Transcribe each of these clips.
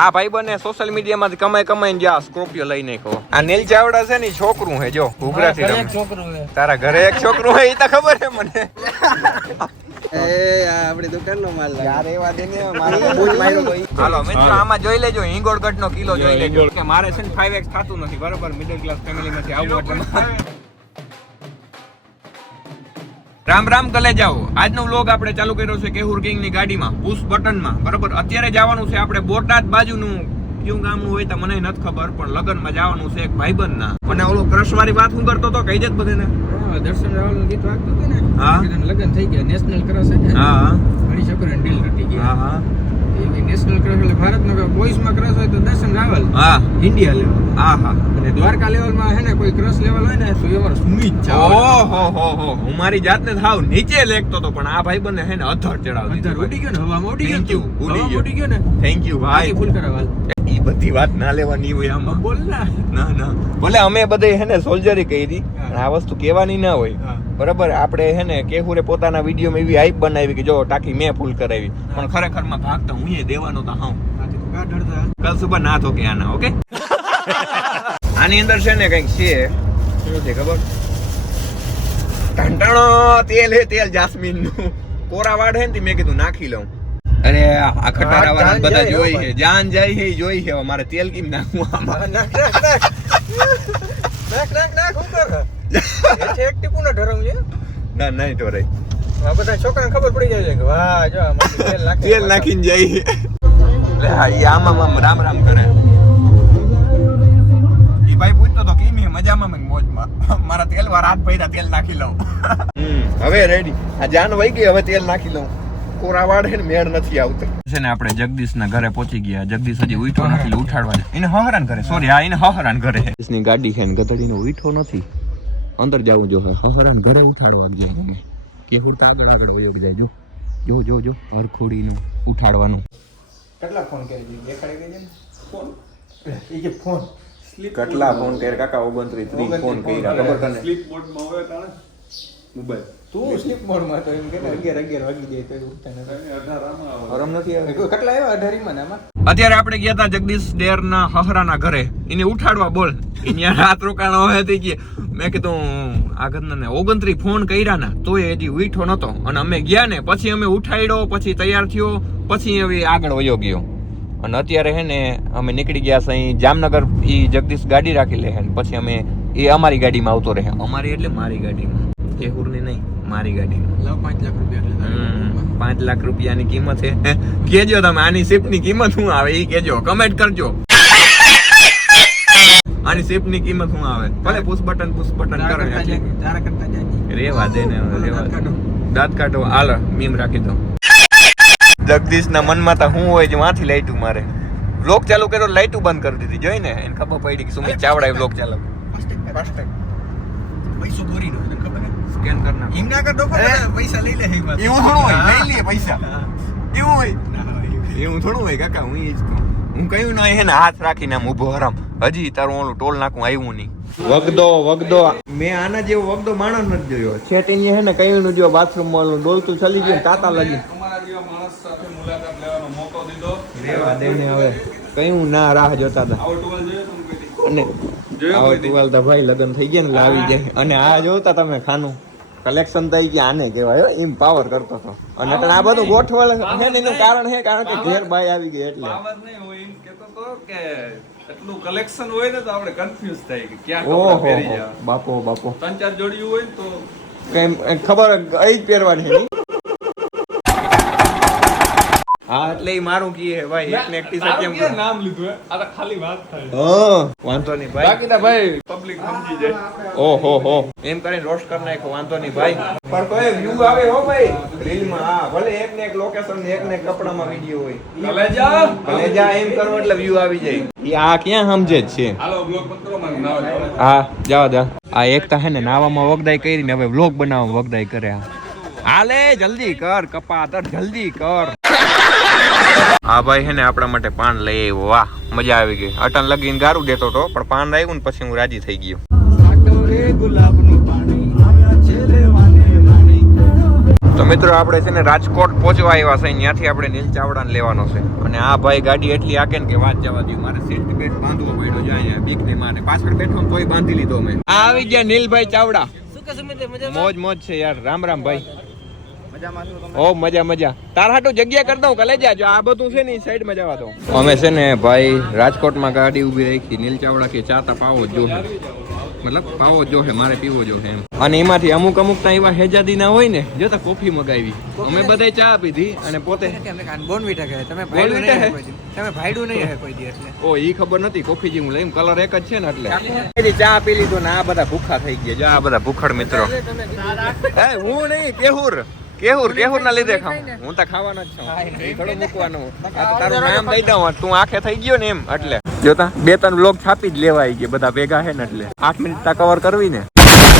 આ ભાઈ બને સોશિયલ મીડિયા માંથી કમાઈને જા સ્કોર્પિયો લઈ નાખો. આ નીલ ચાવડા છે ને છોકરું હે જો ઘૂઘરાથી રમે. તારા ઘરે એક છોકરું હે ઈ તો ખબર હે મને. આપડી દુકાન નો માલ યાર એવા દે ને મારો બૂજ માર્યો તો. હાલો મિત્રો આમાં જોઈ લેજો હિંગોળગઢ નો કિલો જોઈ લેજો કે મારે છે ને 5x થાતું નથી બરાબર મિડલ ક્લાસ ફેમિલી માંથી આવું એટલે રામ રામ કલે જાઓ. આજનો વ્લોગ આપણે ચાલુ કર્યો છે કેહુર કિંગ ની ગાડીમાં પુશ બટન માં બરાબર. અત્યારે જવાનું છે આપણે બોટાદ બાજુનું કયું ગામનું હોય તો મને નથી ખબર પણ લગનમાં જવાનું છે એક ભાઈબંધ ના. મને ઓલો ક્રશ વાળી વાત હું કરતો તો કહી દે બધાને. દર્શન રાવલ ગીત વાગતું હતું ને હા લગન થઈ ગયા નેશનલ ક્રશ છે ને હા ઘણી છોકરીને ડીલ તૂટી ગઈ. હા હા એ નેશનલ ક્રશ એટલે ભારતનો બોયઝ માં ક્રશ હોય તો દર્શન રાવલ હા ઇન્ડિયા લેવલ. હા હા અને દ્વારકા લેવલ માં હે ને કોઈ ક્રશ લેવલ હોય ને તો એ મારો સુમિત છે. ઓહો હો હું મારી જાતને થાવ નીચે લેખતો તો પણ આ ભાઈ બંને હે ને અધર ચડાવી અંદર ઉડી ગયો ને હવામાં ઉડી ગયો. Thank you, ઉડી ગયો ને થેન્ક યુ ભાઈ. ફૂલ કરાવાલ ઈ બધી વાત ના લેવાની હોય આમાં. બોલ ના ના ભલે અમે બધે હે ને સોલ્જરી કરી પણ આ વસ્તુ કહેવાની ના હોય બરાબર. આપણે હે ને કેહુરે પોતાના વિડીયોમાં એવી હાઈપ બનાવી કે જો ટાંકી મેં ફૂલ કરાવી પણ ખરેખરમાં ભાગ તો હું દેવાનો તો હા કલ સુબહ ના તો કે આના ઓકે. આની અંદર છે ને કંઈક છે શું છે ખબર ઢંટાણો તેલ હે તેલ જાસ્મીન નું કોરા વાળ હે ને મેં કીધું નાખી લઉં. અરે આ ખટારા વાળા બધા જોઈ છે જાન જાય છે જોઈ છે મારે તેલ કેમ નાખવું આમાં. નાખ હું કર એક ટીપું ના ઢરમ છે ના નહીં તો રે આ બધા છોકરાને ખબર પડી જાય છે કે વાહ જો આમાં તેલ નાખીને જાય લે હા ઈ આમાં રામ રામ કરે. ઈ ભાઈ પૂછતો તો કેમ હે મજામાં મેં મોજમાં મારા તેલ વાળા હાથ ભર્યા તેલ નાખી લઉં. હવે રેડી આ જાન વઈ ગઈ હવે તેલ નાખી લઉં. કોરા વાળ હે ને મેળ નથી આવતો છે ને. આપણે જગદીશ ના ઘરે પહોંચી ગયા. જગદીશ હજી ઉઠો નથી ઉઠાડવા એને હહરાન કરે સોરી હા એને હહરાન કરે ની ગાડી છે ને ગધડીનો ઉઠો નથી અંદર જવું જો હહરાન ઘરે ઉઠાડવા ગયા તમે કે હુરતા આગળ વયો જાય જો જો જો જો હરખોડીનું ઉઠાડવાનું. કેટલા ફોન કરી દીધી દેખાડી ગઈ ને ફોન એ કે ફોન સ્લીપ કેટલા ફોન કર્યા કાકા 29 30 ફોન કર્યા ખબર તને સ્લીપ મોડમાં હોય તાણે મોબાઈલ તું સ્લીપ મોડમાં તો એમ કે 11 વાગી જાય તો ઉઠતા નથી. 18 આમાં આવે આરામ નથી આવે. કેટલા આવ્યા 18 માં આમાં. અત્યારે આપણે ગયા હતા જગદીશ ડેર ના હહરાના ઘરે એને ઉઠાડવા બોલ અહીંયા રાત રોકાણો હોય થઈ ગયા. મેં કીધું આગળ ને 29 ફોન કર્યા ને તોય હજી ઉઠો નતો અને અમે ગયા ને પછી અમે ઉઠાડ્યો પછી તૈયાર થયો પછી હવે આગળ વયો ગયો અને અત્યારે હે ને અમે નીકળી ગયા છે અહીં જામનગર. ઈ જગદીશ ગાડી રાખી લે ને પછી અમે એ અમારી ગાડીમાં આવતો રહે. અમારી એટલે મારી ગાડીમાં કેહુરની નહીં મારી ગાડીમાં. લાવ 5 લાખ રૂપિયા 5 લાખ રૂપિયાની કિંમત છે. કેજો તમે આની શિફ્ટ ની કિંમત શું આવે ઈ કેજો કમેન્ટ કરજો. આની શિફ્ટ ની કિંમત શું આવે ભલે પુશ બટન કરે તારા કરતા જાય રેવા દે ને દાંત કાઢો હાલ મીમ રાખી દો. જગદીશ ના મનમાં તો હું હોય જે વાંથી લાઈટું મારે વ્લોગ ચાલુ કર્યો લાઈટું બંધ કરી દીધી જોઈ ને એને ખબર પડી કે સુમિત ચાવડાએ વ્લોગ ચાલુ પૈસો બોરી નો ખબર હે સ્કેન કરના એમ ના કરતો પૈસા લઈ લે હે વાત એવું થોડું હોય લઈ લે પૈસા એવું હોય એવું થોડું હોય કાકા હું એ જ કહું. હું કયું ના હે ને હાથ રાખીને આમ ઊભો હરામ હજી તારું ઓલું ટોલ નાખું આવ્યું નહીં. વગદો મેં આના જેવો વગદો માણસ નથી જોયો. છેટીને હે ને કયું નું જો બાથરૂમ માં ડોલતું ચાલી ગયું તાતા લાગી અમારા જેવા માણસ સાથે મુલાકાત લેવાનો મોકો દીધો. રેવા દે ને હવે કયું ના રાહ જોતા હતા આવો ટુવાલ જોયો તમે કોઈ દી? અને આવો ટુવાલ તો ભાઈ લગન થઈ ગયા ને લાવી જાય અને આ જોતા તમે ખાનું કલેક્શન થઈ ગયા આને કહેવાય એમ પાવર કરતો હતો અને આ બધું ગોઠવલ છે ને એનું કારણ છે કારણ કે ઘેર બાઈ આવી ગઈ એટલે બાબત નહીં હોય એમ કહેતો તો કે એટલું કલેક્શન હોય ને તો આપણે કન્ફ્યુઝ થાય કે ક્યાં ઓહો કપડાં પહેરી જા. બાપો 3-4 જોડિયું હોય ને તો કઈ ખબર એ જ પહેરવાની છે. હા એટલે ઈ મારું કી હે ભાઈ એક ને એક ટી-શર્ટ કેમ ક્યાં નામ લીધું હે? આ તો ખાલી વાત થાય. વાંધો નહીં ભાઈ બાકી તો ભાઈ પબ્લિક સમજી જાય. ઓહો હો એમ કરીને રોસ્ટ કરી નાખો વાંધો નહીં ભાઈ પણ કોઈ વ્યૂ આવે હો ભાઈ રીલમાં. હા ભલે એક ને એક લોકેશન ને એક ને એક કપડામાં વિડિયો હોય કલેજા ભલે જા એમ કરો એટલે વ્યૂ આવી જાય. ઈ આ ક્યાં સમજે જ છે. હાલો બ્લોગ બંધ કરો મને નાવા જવાનું. હા જાવ દા આ એકતા હે ને નાવામાં વગદાઈ કરીને હવે વ્લોગ બનાવવા વગદાઈ કરે. હાલે જલ્દી કર કપાતર જલ્દી કર. હા ભાઈ હે ને આપણા માટે પાન લઈ આવ્યો. વાહ મજા આવી ગઈ. અટન લગીને ગારું દેતો હતો પણ પાન આવ્યું ને પછી હું રાજી થઈ ગયો. તો મિત્રો આપણે છે ને રાજકોટ પહોંચવા આવ્યા છે, ત્યાંથી આપણે નીલ ચાવડાને લેવાનો છે. અને આ ભાઈ ગાડી એટલી આકે ને કે વાત જવા દઉં, મારે સીટ બેલ્ટ બાંધવો પડ્યો છે અહીંયા બીક ને માને. પાછળ બેઠો ને તોય બાંધી લીધો મેં. આ આવી ગયા નીલભાઈ ચાવડા. મોજ મોજ છે યાર. રામ રામ ભાઈ. ઓ મજા મજા. તાર હાટું જગ્યા કરી દઉં કલે જાજો. આ બધું છે ને સાઈડ માં જવા દો. અમે છે ને ભાઈ રાજકોટમાં ગાડી ઉભી રાખી. નીલ ચાવડા કે ચા તા પાવો જ જોશે, મતલબ પાવો જ જોશે, મારે પીવો જોશે એમ. અને એમાંથી અમુક અમુક તા એવા હેજાદી ના હોય ને, જો તા કોફી મગાવી. અમે બધાય ચા પીધી અને પોતે બોનવીટા કહે તમે ભાઈડું નહીં હે કોઈ દી એટલે. ઓ ઈ ખબર નથી. કોફી જે હું લઈને કલર એક જ છે ને એટલે ચા પી લીધો ને આ બધા ભૂખા થઈ ગયા. જો આ બધા ભૂખડ મિત્રો. હે હું નહીં કેહુર ના લીધે ખાઉં. હું તો ખાવાનો જ છું. એ ઘણો મૂકવાનો. આ તો તારું નામ દઈ દઉં, તું આંખે થઈ ગયો ને એમ. એટલે જોતા 2-3 બ્લોગ છાપી જ લેવાય ગયા બધા ભેગા છે ને. એટલે 8 મિનિટ તા કવર કરવી ને.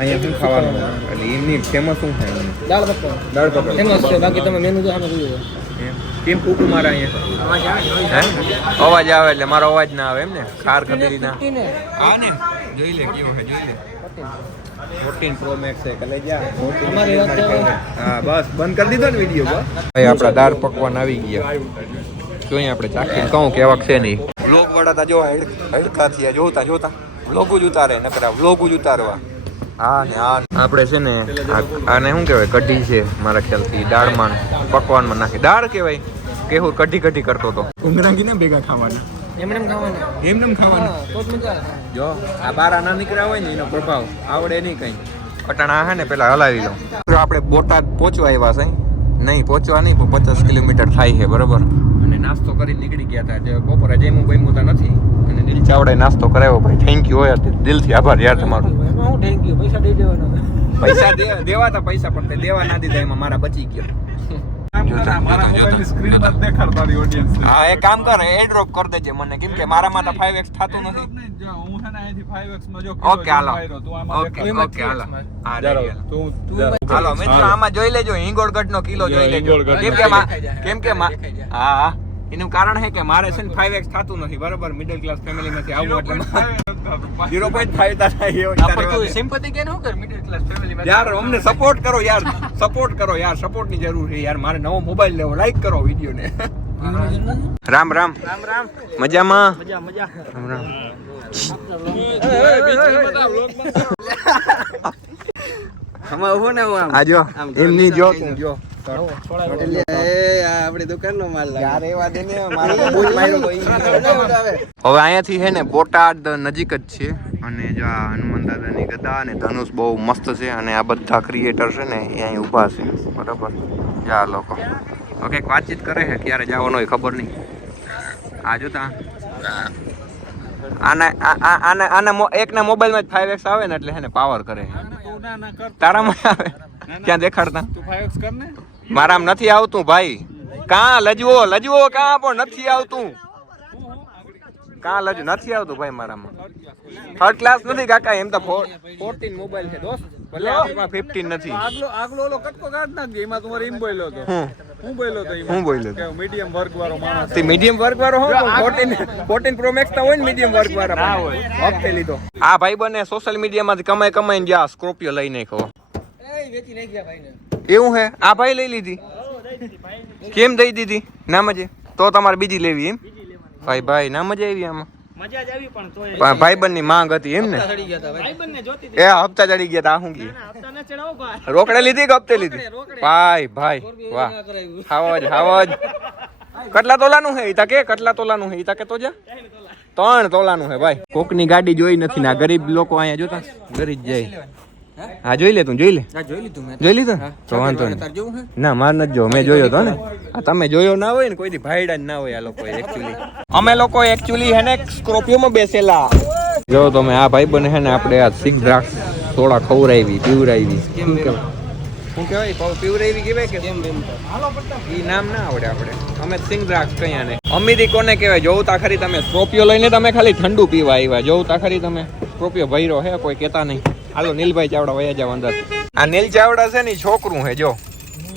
અહીંયા શું ખાવાનું એટલે એમની ફેમસ શું છે? દાળ પકવાન ફેમસ છે. બાકી તમે મેનુ તો સામે જોયું કેમ કુકુ મારા અહીંયા હે અવાજ આવે એટલે મારો અવાજ ના આવે એમ ને. ખાર ખબીરી ના આ ને જોઈ લે કેવો છે. જોઈ લે 14 Pro Max છે કલે જા. હા બસ બંધ કરી દીધો ને વિડિયો. ભાઈ આપડા દાળ પકવાન આવી ગયા. જોઈએ આપણે ચાખીને કહું કેવા છે નહીં. વ્લોગ વડાતા જો હડકા થયા. જોતા વ્લોગ જ ઉતારે નકરા વ્લોગ જ ઉતારવા. હા ને આ આપણે છે ને આને શું કહેવાય કઢી છે મારા ખ્યાલથી. દાળમાં પકવાનમાં નાખી દાળ કહેવાય. કેવું કઢી કરતો હતો. ઉંગરાંગીને ભેગા ખાવાના એમને ખાવાના તો જ મજા આવે. જો આ બારા ના નીકળ્યા હોય ને એનો પ્રભાવ આવડે નહીં કઈ. અટાણા હે ને પેલા હલાવી લઉં. આપણે બોટાદ પહોંચવા આવ્યા છે. નહીં પહોંચવા નહીં 50 કિલોમીટર થાય છે બરોબર. અને નાસ્તો કરીને નીકળી ગયા હતા. જે બપોરે જઈમું બઈમું નથી. અને દિલ ચાવડે નાસ્તો કરાવ્યો ભાઈ. થેન્ક યુ હોય દિલથી આભાર યાર તમારો. Thank you. પૈસા દઈ દેવાના. પૈસા દેવાતા પૈસા પણ દેવા ના દીધા એમાં મારા બચી ગયા. હા એક કામ કર એડ્રોપ કરી દેજે મને, કેમ કે મારામાં તો 5x થતું નથી. ઓકે હાલો. ઓકે હાલો. હાલો મિત્રો આમાં જોઈ લેજો હિંગોળગઢ નો કિલ્લો જોઈ લેજો. કેમ કે હા એનું કારણ છે કે મારે છે ને 5x થતું નથી બરાબર. મિડલ ક્લાસ ફેમિલી માંથી આવું એટલે 0.5 થાય. સિમ્પથી કે ન કર મિડલ ક્લાસ ફેમિલી માં. યાર અમને સપોર્ટ કરો યાર. સપોર્ટ ની જરૂર છે યાર. મારે નવો મોબાઈલ લેવો. લાઈક કરો વિડિયો ને. રામ રામ. મજામાં. રામ રામ. આજો એમની જો તું જો આપડી દુકાન નો માલ યાર એવા દે ને મારા બૂજ માર્યો તો હવે અહીંયાથી હે ને બોટાદ નજીક જ છે. અને જો આ હનુમાન દાદાની ગદા અને ધનુષ બહુ મસ્ત છે. અને આ બધા ક્રિએટર છે ને એ અહીં ઊભા છે બરાબર. જા લોકો ઓકે વાતચીત કરે છે. ક્યારે જવાનો હોય ખબર નહીં. આ જોતા આના એકના મોબાઈલમાં જ 5x આવે ને એટલે હે ને પાવર કરે. તારામાં આવે ક્યાં દેખાડતા? મારામાં નથી આવતું ભાઈ. કાં લજવો કાં પણ નથી આવતું. નથી આવતું ભાઈ મારામાં. 3rd ક્લાસ નથી કાકા. એમ તો 14 મોબાઈલ છે દોસ્ત. ભલે આમાં 15 નથી. આગલો ઓલો કટકો કાઢ નાખજે. એમાં તમારે એમ બોલ્યો હતો. હું બોલ્યો તો મીડિયમ વર્ગ વાળો માણસ. તે મીડિયમ વર્ગ વાળો હું 14 Pro Max તો હોય ને મીડિયમ વર્ગ વાળા હપ્તે લીધો. આ ભાઈ બને સોશિયલ મીડિયામાંથી કમાઈને જ્યાં સ્કોર્પિયો લઈ નાખો. એવું હે? આ ભાઈ લઈ લીધી? કેમ દઈ દીધી? ના મજે તો તમારે બીજી લેવી એમ? ભાઈ ના મજા આવી આમાં. મજા જ આવી પણ તોય ભાઈબંધ ની માંગ હતી એમ ને. ભાઈબંધને જોતી એ હપ્તા ચડી ગયા તા. શું કી હપ્તા ન ચડાવો ભાઈ. રોકડે લીધી કે હપ્તે લીધી? ભાઈ વાહ. હાવજ કેટલા તોલાનું હે? ઈતા કે કેટલા તોલાનું હે? ઈતા કે તો જા 3 તોલાનું હે ભાઈ. કોકની ગાડી જોઈ નથી ને ગરીબ લોકો અહીંયા જોતા ગરીબ જાય. હા જોઈ લે તું જોઈ લે. જોઈ લીધું તો વાંધો નહીં. ના માર નથી જો. મેં જોયો તો ને. આ તમે જોયો ના હોય ને કોઈ દી ભાઈડા ના હોય. આ લોકો એકચ્યુઅલી અમે લોકો એકચ્યુઅલી હે ને સ્કોર્પિયોમાં બેસેલા. જો તમે આ ભાઈ બને હે ને આપણે આ સિક્સ દ્રાક્ષ થોડા પીવરાવી. શું કહેવાય? પીવરાવી કહેવાય કે ઈ નામ ના આવડે આપણે. અમે સિંગ દ્રાક્ષ કયા ને અમીરી કોને કહેવાય? જોવતા ખરી તમે. સ્કોર્પિયો લઈને તમે ખાલી ઠંડુ પીવા આવ્યા. જોવતા ખરી તમે. સ્કોર્પિયો ભર્યો હે કોઈ કહેતા નહીં. હાલો નીલભાઈ ચાવડા વયા જાવ અંદર. આ નીલ ચાવડા છે ને છોકરું હે. જો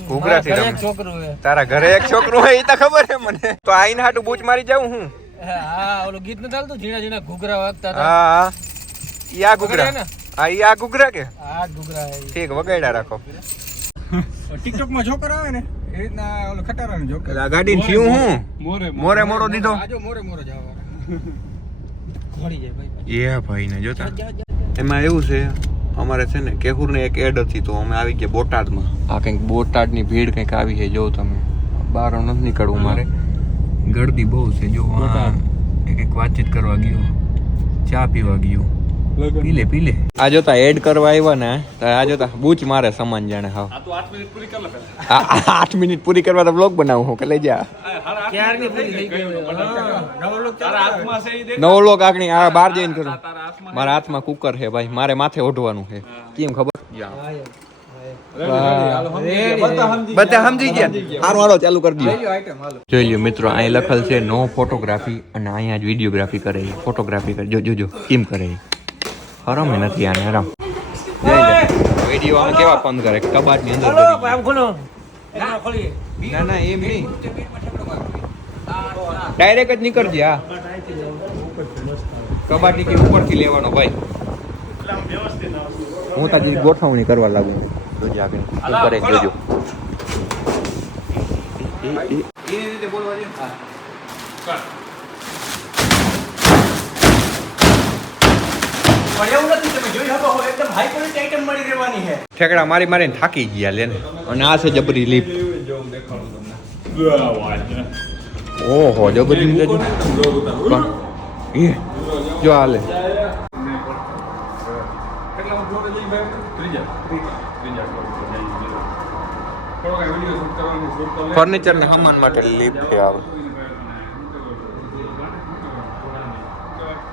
ઘૂઘરા થી છોકરું હે. તારા ઘરે એક છોકરું હે. એ તો ખબર હે મને. તો આઈને હાટું બૂચ મારી જાઉં હું. હા ઓલું ગીત ન ચાલતું ઝીણા ઘૂઘરા વાગતા હતા. હા ઈ આ ઘૂઘરા. હા ઈ આ ઘૂઘરા કે? આ ઘૂઘરા હે. ઠીક વગાડ્યા રાખો. ટિકટોક માં જોકર આવે ને એ રીતના ઓલો ખટારાનો જોકર. એટલે આ ગાડીને થયું હું મોરે મોરો દીધો. આજો મોરે જવા ઘોડી જાય ભાઈ. એ ભાઈ ને જોતા એમાં એવું છે અમારે છે ને કેહુર ને એક એડ હતી તો અમે આવી ગયા બોટાદમાં. આ કંઈક બોટાદની ભીડ કંઈક આવી છે જો તમે. બહાર નથી નીકળવું મારે, ગળદી બહુ છે જો. એક વાતચીત કરવા ગયો, ચા પીવા ગયો, પીલે આ જોતા એડ કરવા આવ્યા ને તો આ જોતા બૂચ મારે સમાન જાણે. હા આ તો 8 મિનિટ પૂરી કર લે પહેલા. 8 મિનિટ પૂરી કરવા તો બ્લોગ બનાવું હું કે લઈ જા. ક્યારની પૂરી થઈ ગઈ. નવો લોક તારા હાથમાં છે ઈ દેખ. નવો લોક આગણી આ બહાર જઈને કરું. તારા હાથમાં મારા હાથમાં કુકર છે ભાઈ, મારે માથે ઓઢવાનું છે. કેમ ખબર? બધા સમજી ગયા. હારું હાલો ચાલુ કરી દઈએ. જોઈ લ્યો મિત્રો, અહીં લખેલ છે નો ફોટોગ્રાફી અને અહીંયા જ વિડીયોગ્રાફી કરે. ફોટોગ્રાફી કરે જો કેમ કરે. હરામ નથી આને હરામ. વિડીયો આમ કેવા બંધ કરે કબાટની અંદર કરી. ના એમ નહીં, ડાયરેક્ટ જ નીકળજે. હા કબાટની કે ઉપરથી લેવાનો ભાઈ. હું તાજી ગોઠવણી કરવા લાગુ. જોજો આગળ શું કરે જોજો. એ રીતે બોલવા દે. હા ઠેકડા મારી મારીને થાકી ગયા લેને. અને આ છે જબરી લિફ્ટ. ઓહો જબરી જો હાલે. કેટલા ફ્લોરે જઈ ભાઈ? ત્રીજા ફ્લોર પર જઈ. થોડો કઈ વિડિયો શૂટ કરવાનું શૂટ કરી લે. ફર્નિચર ને સામાન માટે લિફ્ટ છે આવે.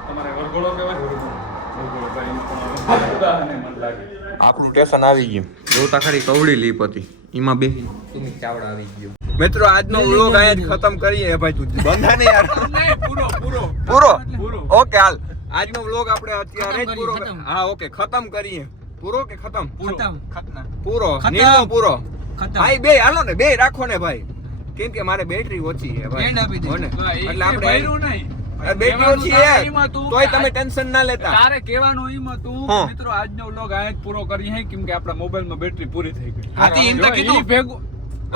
તમારે વરઘોડો કહેવાય. આપણું સ્ટેશન આવી ગયું. જોતા ખરી કવડી લીપ હતી એમાં બે તુમી ચાવડા આવી ગયો. મિત્રો આજનો વ્લોગ અહીંયા જ ખતમ કરીએ ભાઈ. તું બંધા ને યાર. પૂરો ઓકે હાલ. આજનો વ્લોગ આપણે અત્યારે જ પૂરો. હા ઓકે ખતમ કરીએ. પૂરો કે ખતમ? પૂરો નીલો પૂરો. હા બે હાલો ને, બે રાખો ને ભાઈ, કેમ કે મારે બેટરી ઓછી છે ભાઈ. એટલે આપણે બેટરી ઓછી છે તોય તમે ટેન્શન ના લેતા. તારે કહેવાનું એમ હતું મિત્રો આજનો વ્લોગ અહીંયા જ પૂરો કરીએ હે કેમ કે આપણા મોબાઈલમાં બેટરી પૂરી થઈ ગઈ. હાથી એમ તો કીધું ભેગું.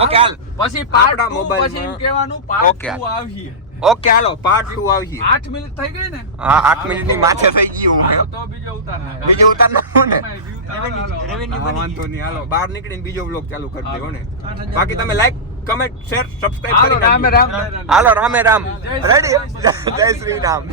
ઓકે હાલ. પછી પાર્ટ આપણા 2 પછી એમ કહેવાનું પાર્ટ 2 આવીએ. ઓકે હાલો પાર્ટ 2 આવીએ. 8 મિનિટ થઈ ગઈ ને? હા 8 મિનિટ ની માથે થઈ ગયું. તો બીજો ઉતાર નાખો ને. વાંધો નહીં હાલો બહાર નીકળીને બીજો વ્લોગ ચાલુ કરી દેવો ને. બાકી તમે લાઈક કમેન્ટ શેર સબસ્ક્રાઇબ કરી નાખજો. હાલો રામે રામ. રેડી? જય શ્રી રામ.